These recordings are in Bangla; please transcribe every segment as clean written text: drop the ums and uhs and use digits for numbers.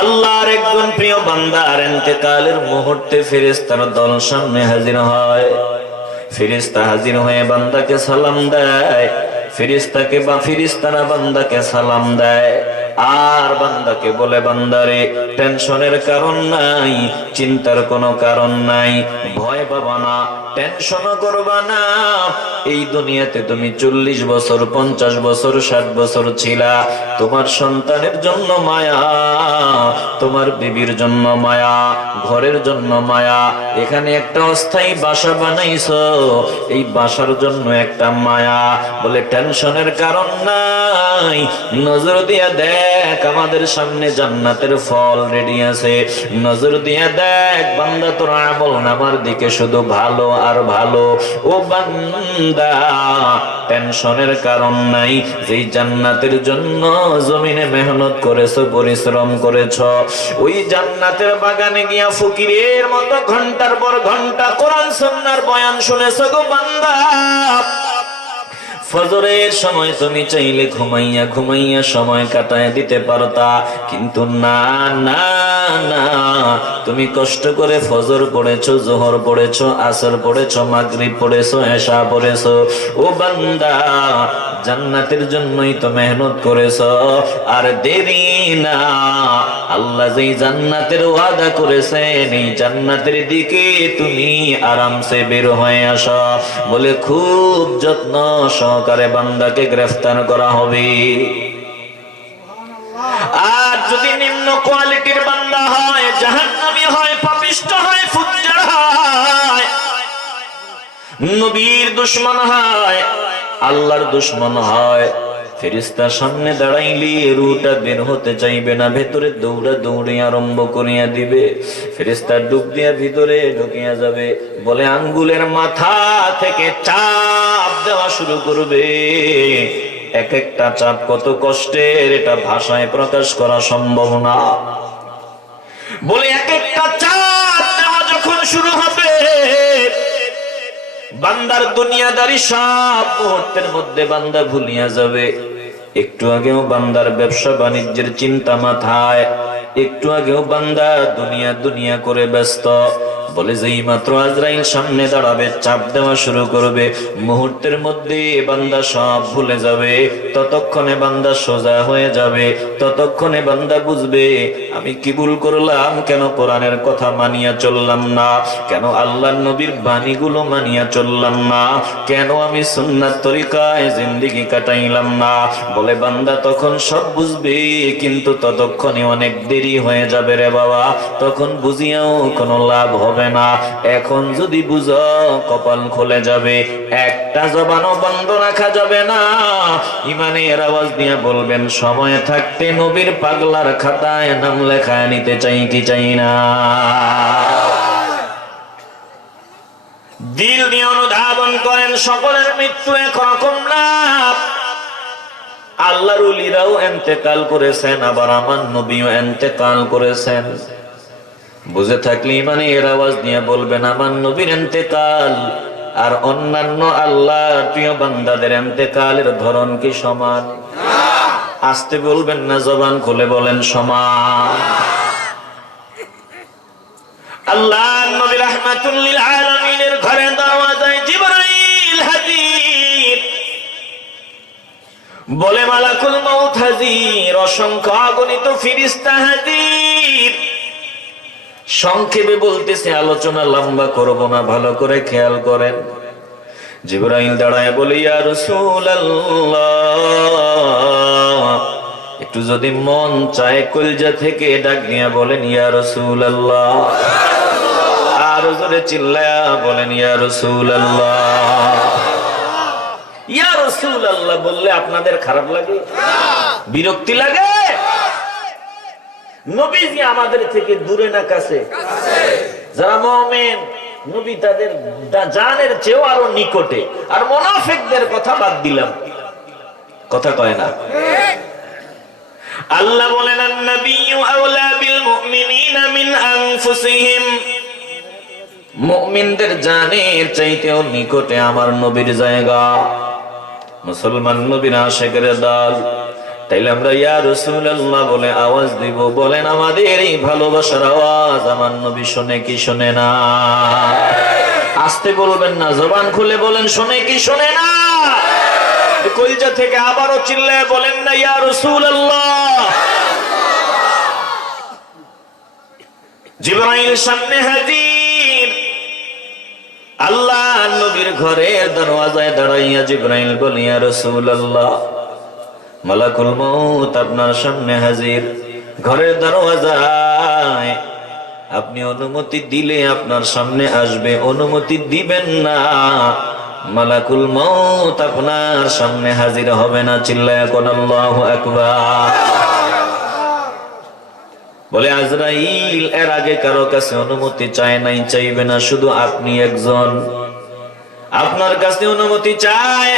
আল্লাহর একজন প্রিয় বান্দার ইন্তেকালের মুহূর্তে ফেরেশতার দল সামনে হাজির হয়। ফেরেশতা হাজির হয়ে বান্দাকে সালাম দেয়। ফেরেশতারা বান্দাকে সালাম দেয় আর বান্দাকে বলে, বান্দারে টেনশনের কারণ নাই, চিন্তার কোনো কারণ নাই, ভয় পাবা না, টেনশন করবা না। এই দুনিয়াতে তুমি 40 বছর 50 বছর 60 বছর ছিলা, তোমার সন্তানের জন্য মায়া, তোমার বিবির জন্য মায়া, ঘরের জন্য মায়া, এখানে একটা অস্থায়ী বাসা বানাইছো, এই বাসার জন্য একটা মায়া। বলে টেনশনের কারণ নাই, নজর দিয়া দেখ আমাদের সামনে জান্নাতের ফল রেডি আছে, নজর দিয়া দেখ বান্দা তোর আমল নামার দিকে শুধু ভালো আর ভালো। ও বান্দা টেনশনের কারণ নাই, যেই জান্নাতের জন্য জমিনে মেহনত করেছো, পরিশ্রম করেছো, ওই জান্নাতের বাগানে গিয়া ফকিরের মতো ঘন্টার পর ঘন্টা কোরআন সুন্নাহর বয়ান শুনেছো গো বান্দা। ফজরের সময় তুমি চাইলে ঘুমাইয়া ঘুমাইয়া সময় কাটায় দিতে পারতা, কিন্তু না না না, তুমি কষ্ট করে ফজর পড়েছো, যোহর পড়েছো, আসর পড়েছো, মাগরিব পড়েছো, এশা পড়েছো। ও বান্দা জান্নাতের জন্যই তো মেহনত করেছো, আর দেরি না, আল্লাহ যেই জান্নাতের ওয়াদা করেছেন এই জান্নাতের দিকে তুমি আরামসে বের হয়ে আসো। বলে খুব যত্ন সহকারে বান্দাকে গ্রেফতার করা হবে। আর যদি নিম্ন কোয়ালিটির বান্দা হয়, জাহান্নামী হয়, পাপিষ্ঠ হয়, ফুজ্জার হয়, নবীর দুশমন হয়, আল্লাহর দুশমন হয়, ফেরেশতার সামনে দাঁড়াইলে রুহটা বের হতে চাইবে না, ভেতরে দৌড়া দৌড়ি আরম্ভ করিয়া দিবে। ফেরেশতা ডুব দিয়া ভিতরে ঢুকিয়া যাবে, বলে আঙ্গুলের মাথা থেকে চাপ দেওয়া শুরু করবে। এক একটা চাপ কত কষ্টের, এটা ভাষায় প্রকাশ করা সম্ভব না। বলে এক একটা চাপ দেওয়া যখন শুরু হবে, বান্দার দুনিয়াদারি সব মুহূর্তের মধ্যে বান্দা ভুলিয়া যাবে। একটু আগেও বান্দার ব্যবসা বাণিজ্যের চিন্তা মাথায়, একটু আগেও বান্দা দুনিয়া দুনিয়া করে ব্যস্ত। বলে যেই মাত্র আজরাইল সামনে দাঁড়াবে, চাপ দেওয়া শুরু করবে, মুহূর্তের মধ্যে বান্দা সব ভুলে যাবে। ততক্ষণে বান্দা সোজা হয়ে যাবে, ততক্ষণে বান্দা বুঝবে আমি কি ভুল করলাম, কেন কোরআনের কথা মানিয়া চললাম না, কেন আল্লাহর নবীর বাণীগুলো মানিয়া চললাম না, কেন আমি সুন্নাত তরিকায় জিন্দেগি কাটাইলাম না। বলে বান্দা তখন সব বুঝবে, কিন্তু ততক্ষণে অনেক দেরি হয়ে যাবে রে বাবা, তখন বুঝিয়াও কোনো লাভ হবে না। এখন যদি বুঝো কপাল খুলে যাবে, একটা জবানও বন্ধ রাখা যাবে না। ইমানের আওয়াজ দিয়ে বলবেন, সময় থাকতে নবীর পাগলার খাতায় নাম লেখায় নিতে চাই কি চাই না? দিল দিয়ে অনুধাবন করেন, সকলের মৃত্যু একরকম না। আল্লাহর ওলিরাও ইন্তেকাল করেছেন, আবার আমার নবীও ইন্তেকাল করেছেন। বুঝে থাকলে ইমানের আওয়াজ নিয়ে বলবেন, আমার নবীর ইন্তেকাল আর অন্যান্য আল্লাহর প্রিয় বান্দাদের ইন্তেকালের ধরন কি সমান? আসতে বলবেন না, জবান খুলে বলেন সমান। আল্লাহর নবী রাহমাতুল লিল আলামিনের ঘরে দরওয়াজায় জিবরাইল হাজির। বলে মালাকুল মউত হাজির, অসংখ্য অগণিত ফেরেশতা হাজির। সংক্ষেপে বলতেছে, আলোচনা লম্বা করব না, ভালো করে খেয়াল করেন। জিবরাইল দাঁড়ায় বলে, ইয়া রাসূলুল্লাহ, একটু যদি মন চায় কলিজা থেকে ডাক দিয়া বলেন ইয়া রাসূলুল্লাহ, আর জোরে চিল্লায়া বলেন ইয়া রাসূলুল্লাহ। ইয়া রাসূলুল্লাহ বললে আপনাদের খারাপ লাগে? বিরক্তি লাগে? নবীজি আমাদের থেকে দূরে না কাছে? যারা মুমিন, নবী তাদের জানের চেয়েও আরো নিকটে। আর মুনাফিকদের কথা বাদ দিলাম, কথা কয় না। আল্লাহ বলেন, আন-নাবিয়্যু আওলা বিল মুমিনিনা মিন আনফুসিহিম, মুমিনদের জানের চাইতেও নিকটে আমার নবীর জায়গা। মুসলমান নবীর আশিকের দল তাইলে আমরা ইয়া রাসূলুল্লাহ বলে আওয়াজ দিব। বলেন আমাদের এই ভালোবাসার আওয়াজ আমার নবী শোনে কি শোনে না? আস্তে বলবেন না, জবান খুলে বলেন শোনে কি শোনে না? কলিজা থেকে আবারও চিল্লায় বলেন না ইয়া রাসূলুল্লাহ। জিবরাইল সামনে হাজির। আল্লাহ নবীর ঘরের দরওয়াজায় দাঁড়াইয়া জিবরাইল বলে ইয়া রাসূলুল্লাহ, মালাকুল মউত আপনার সামনে হাজির। ঘরের দরওয়াজায় আপনি অনুমতি দিলে আপনার সামনে আসবে, অনুমতি দিবেন না মালাকুল মউত আপনার সামনে হাজির হবে না। চিল্লায়া কোন আল্লাহু আকবার। বলে আজরাইল এর আগে কারো কাছে অনুমতি চায় নাই, চাইবে না, শুধু আপনি একজন আপনার কাছে অনুমতি চায়।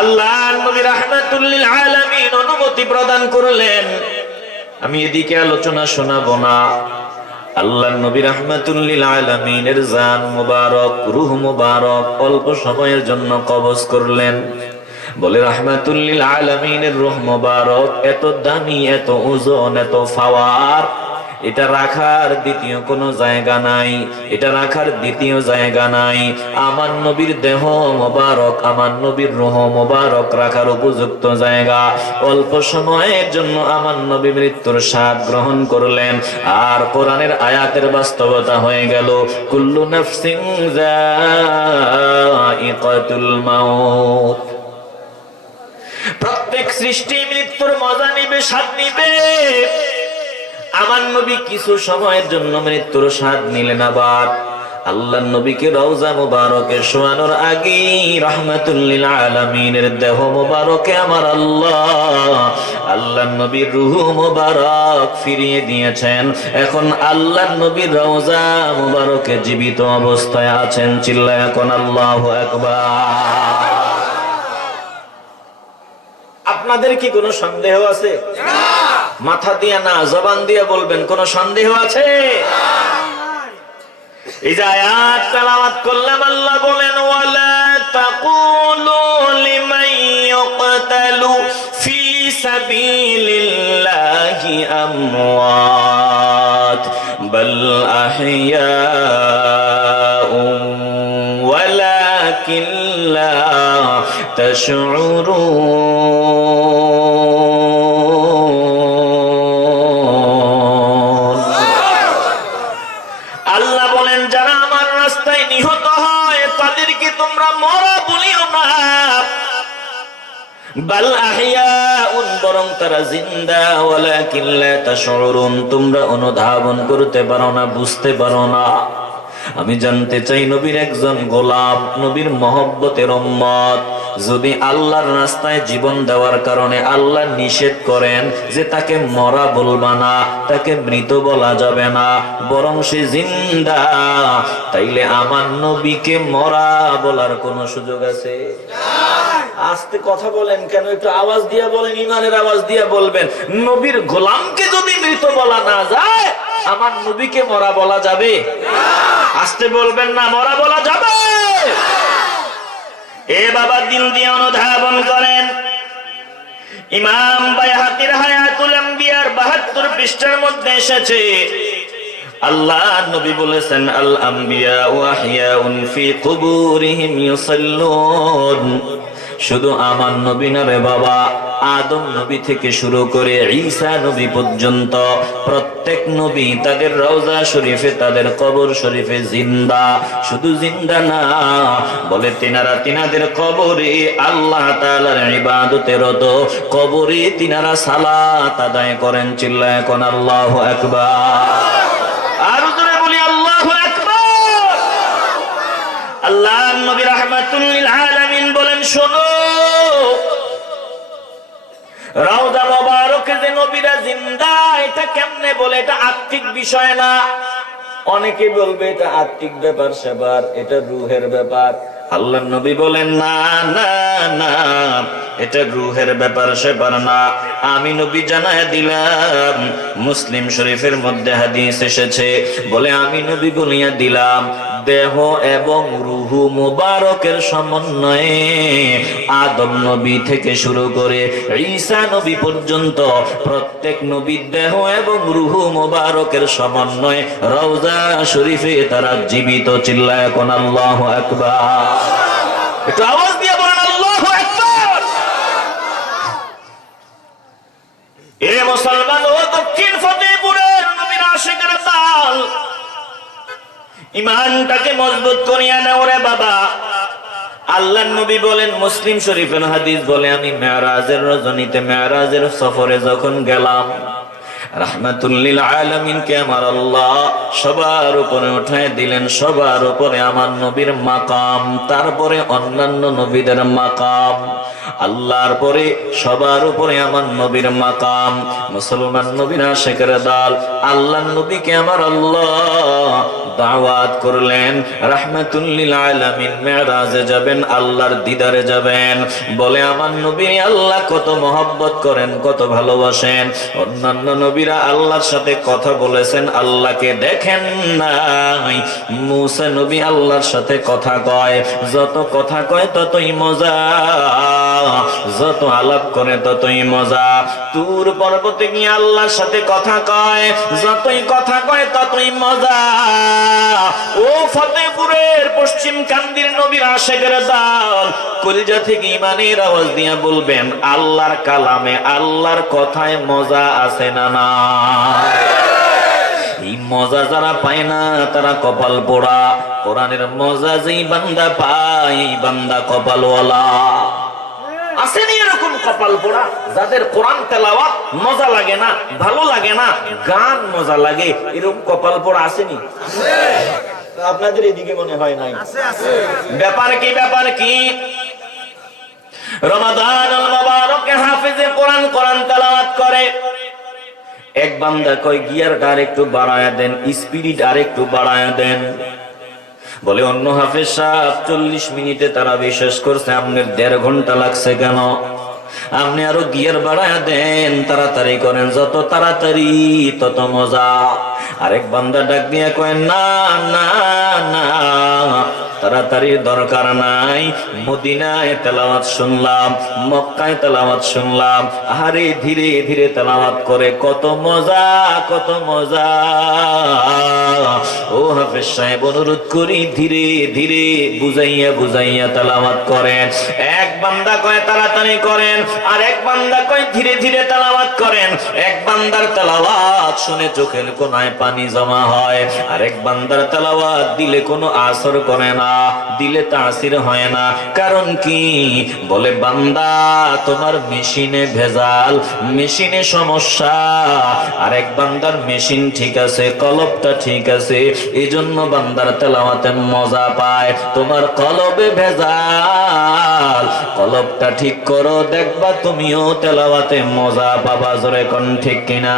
আল্লাহ নবী রাহমাতুল লিল আলামিন অনুমতি প্রদান করলেন। আমি এদিকে আলোচনা শোনাবো না। আল্লাহ নবী রাহমাতুল লিল আলামিনের জান মুবারক, রূহ মুবারক অল্প সময়ের জন্য কবজ করলেন। বলে রাহমাতুল লিল আলামিনের রূহ মুবারক এত দামি, এত ওজন, এত পাওয়ার, এটা রাখার দ্বিতীয় কোনো জায়গা নাই, এটা রাখার দ্বিতীয় জায়গা নাই। আমার নবীর দেহ মোবারক, আমার নবীর রূহ মোবারক রাখার উপযুক্ত জায়গা। অল্প সময়ের জন্য আমার নবী মৃত্যুর স্বাদ গ্রহণ করলেন। আর কোরআনের আয়াতের বাস্তবতা হয়ে গেল, কুল্লু নাফসিন যায়িকাতুল মাউত। প্রত্যেক সৃষ্টি মৃত্যুর মজা নিবে, স্বাদ নিবে। আমার নবী কিছু সময়ের জন্য মৃত্যুর স্বাদ নিলেন। আবার আল্লাহর নবীকে রওজা মুবারকে শোয়ানোর আগে রাহমাতুল লিল আলামিনের দেহ মুবারকে আমার আল্লাহর নবীর রূহ মুবারক ফিরিয়ে দিয়েছেন। এখন আল্লাহর নবীর রওজা মুবারকে জীবিত অবস্থায় আছেন। চিল্লায়া কোন আল্লাহু আকবার। আপনাদের কি কোনো সন্দেহ আছে? মাথা দিয়া না, জবান দিয়া বলবেন, কোন সন্দেহ আছে? এই যে আয়াত তেলাওয়াত করলাম, আল্লাহ বলেন ওয়ালা তাকুলু লিমান ইয়াকতালু ফি সাবিলিল্লাহি আমওয়াত বাল আহইয়াউম ওয়ালাকিন লা তাশউরুন। আল্লাহ বলেন যারা আমার রাস্তায় নিহত হয় তাদেরকে তোমরা মরা বলিও না, বাল আহইয়াউন, বরং তারা জিন্দা, ওয়ালাকিন লা তাশউরুন, তোমরা অনুধাবন করতে পারো না, বুঝতে পারো না। আমি জানতে চাই নবীর একজন গোলাম, নবীর মহব্বতের উম্মত, যদি আল্লাহর রাস্তায় জীবন দেওয়ার কারণে আল্লাহ নিষেধ করেন যে তাকে মরা বলবা না, তাকে মৃত বলা যাবে না, বরং সে জিন্দা, তাইলে আমার নবীকে মরা বলার কোনো সুযোগ আছে? আস্তে কথা বলেন কেন, একটু আওয়াজ দিয়া বলেন, ইমানের আওয়াজ দিয়া বলবেন। নবীর গোলামকে যদি মৃত বলা না যায়, আমার নবীকে মরা বলা যাবে? আস্তে বলবেন না, মরা বলা যাবে? এ বাবা দিল দিয়ে অনুধাবন করেন। ইমাম বাইহাকির হায়াতুল আম্বিয়ার 72 পৃষ্ঠার মধ্যে এসেছে, আল্লাহ নবী বলেছেন আল আম্বিয়া ওয়াহিয়াউন ফি কুবুরিহিম ইউসাল্লুন। শুধু আমার নবী না রে বাবা, আদম নবী থেকে শুরু করে ঈসা নবী পর্যন্ত প্রত্যেক নবী তাদের রওজা শরীফে, তাদের কবর শরীফে জিন্দা। শুধু জিন্দা না, বলে তিনারা তিনাদের কবরে আল্লাহ তাআলার ইবাদতে রত, কবরে তিনারা সালাত আদায় করেন। চিল্লায় কোন আল্লাহু আকবার। আর জোরে বলি আল্লাহু আকবার। আল্লাহর নবী রাহমাতুল লিল আলামিন বলেন, শোনো, রওজা মুবারকে যে নবীরা জিন্দা, এটা কেমনে বলে? এটা আত্মিক বিষয় না। অনেকে বলবে এটা আত্মিক ব্যাপার সেবার, এটা রূহের ব্যাপার। আল্লাহর নবী বলেন না না না, এটা রূহের ব্যাপার সেবার না। আমি নবী জানায় দিলাম, মুসলিম শরীফের মধ্যে হাদিস এসেছে, বলে আমি নবী বলিয়া দিলাম দেহ এবং রুহু মুবারকের সমন্বয়ে আদম নবী থেকে শুরু করে ঈসা নবী পর্যন্ত প্রত্যেক নবীর দেহ এবং রুহু মুবারকের সমন্বয়ে রওজা শরীফে তারা জীবিত। চিল্লায় কোন আল্লাহু আকবার। একটু আওয়াজ দিয়ে বলেন আল্লাহু আকবার। এ মুসলমান ও দক্ষিণ ফতেপুরের নবীর আশিকের দল, ইমানটাকে মজবুত করিয়া নাও রে বাবা। আল্লাহর নবী বলেন, মুসলিম শরীফের হাদিস বলে, আমি মেরাজের রজনীতে মেরাজের সফরে যখন গেলাম, রাহমাতুল লিল আলামিনকে আমার আল্লাহ সবার উপরে উঠায় দিলেন, সবার উপরে আমার নবীর মাকাম, তারপরে অন্যান্য নবীদের মাকাম, আল্লাহর পরে সবার উপরে আমার নবীর মাকাম। মুসলমান নবীর আশিকের দল আল্লাহর নবীকে আমার আল্লাহ দাওয়াত করলেন, রাহমাতুল লিল আলামিন মেরাজে যাবেন, আল্লাহর দিদারে যাবেন। বলে আমার নবী আল্লাহ কত মহব্বত করেন, কত ভালোবাসেন। অন্যান্য নবীরা আল্লাহর সাথে কথা বলেছেন, আল্লাহকে দেখেন নাই। মুসা নবী আল্লাহর সাথে কথা কয়, যত কথা কয় ততই মজা, যত আলাপ করে ততই মজা। তুর পর্বতে গিয়ে আল্লাহর সাথে কথা কয়, যতই কথা কয় ততই মজা। ও ফতেপুরের পশ্চিম কান্দির নবীর আশিকের দল, কলিজা থেকে ইমানের আওয়াজ দিয়া বলবেন, আল্লাহর কালামে, আল্লাহর কথায় মজা আছে না না? এই মজা যারা পায় না তারা কপাল পোড়া। কোরআনের মজা যেই বান্দা পায়, এই বান্দা কপালওয়ালা। আসেনি এরকম কপাল পোড়া যাদের কোরআন তেলাওয়াত মজা লাগে না, ভালো লাগে না, গান মজা লাগে, এরকম কপাল পোড়া আসেনি? আপনাদের এদিকে মনে হয় নাই। ব্যাপার কি? ব্যাপার কি? রমাদানুল মুবারকে হাফেজে কোরআন কোরআন তেলাওয়াত করে, এক বান্দা কয় গিয়ারটা আরেকটু বাড়ায়া দেন, স্পিরিট আরেকটু বাড়ায়া দেন। বলে অন্য হাফেজ সাহেব 40 মিনিটে তারা বিশ্বাস করছে, আপনার 1.5 ঘন্টা লাগছে কেন? আপনি আরো গিয়ার বাড়ায়া দেন, তাড়াতাড়ি করেন, যত তাড়াতাড়ি তত মজা। আরেক বান্দা ডাক দিয়ে কয় না না না, তাড়াতাড়ির দরকার নাই, মদিনায় তেলাওয়াত শুনলাম, মক্কায় তেলাওয়াত শুনলাম, আরে ধীরে ধীরে তেলাওয়াত করে কত মজা, কত মজা। ও হাফেজ সাহেব অনুরোধ করি ধীরে ধীরে বুঝাইয়া বুঝাইয়া তেলাওয়াত করেন। এক বান্দা কয় তাড়াতাড়ি করেন, আর এক বান্দা কয় ধীরে ধীরে তেলাওয়াত করেন। এক বান্দার তেলাওয়াত শুনে চোখের কোনায় পানি জমা হয়, আর এক বান্দার তেলাওয়াত দিলে কোনো আসর করে না, দিলে তাসির হয় না। কারণ কি? বলে বান্দা তোমার মেশিনে ভেজাল, মেশিনে সমস্যা। আর এক বান্দার মেশিন ঠিক আছে, কলবটা ঠিক আছে, এজন্য বান্দার তেলাওয়াতে মজা পায়। তোমার কলবে ভেজাল, কলবটা ঠিক করো, দেখবা তুমিও তেলাওয়াতে মজা পাবা। জোরে কোন ঠিক কিনা?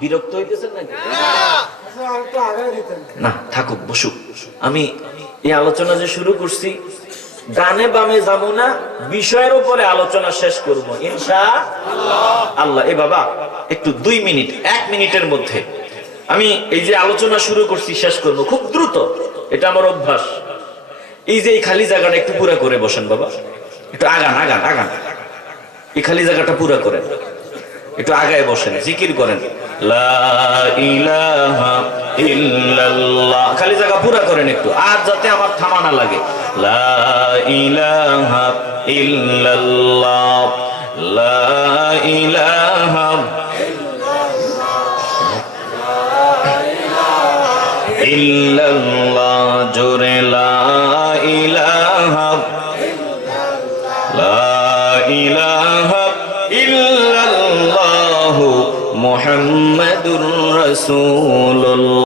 বিরক্ত হইতেছেন নাকি? না, থাকুক, বসুক। আমি এই আলোচনা যে শুরু করছি, ডানে বামে যাবো না, বিষয়ের উপরে আলোচনা শেষ করব ইনশাআল্লাহ। এ বাবা একটু 2 মিনিট, 1 মিনিটের মধ্যে আমি এই যে আলোচনা শুরু করছি শেষ করব, খুব দ্রুত, এটা আমার অভ্যাস। এই যে এই খালি জায়গাটা একটু পুরা করে বসেন বাবা, একটু আগান আগান আগান, এই খালি জায়গাটা পুরা করেন, একটু আগায় বসেন, জিকির করেন লা ইলাহা ইল্লাল্লাহ, খালি জায়গা পুরা করেন একটু, আর যাতে আমার থামা না লাগে। লা ইলাহা ইল্লাল্লাহ, লা ইলাহা ইল্লাল্লাহ, জোরে লা ইলাহা, লা ইলাহা ইল্লাল্লাহু মুহাম্মাদুর রাসূলুল্লাহ।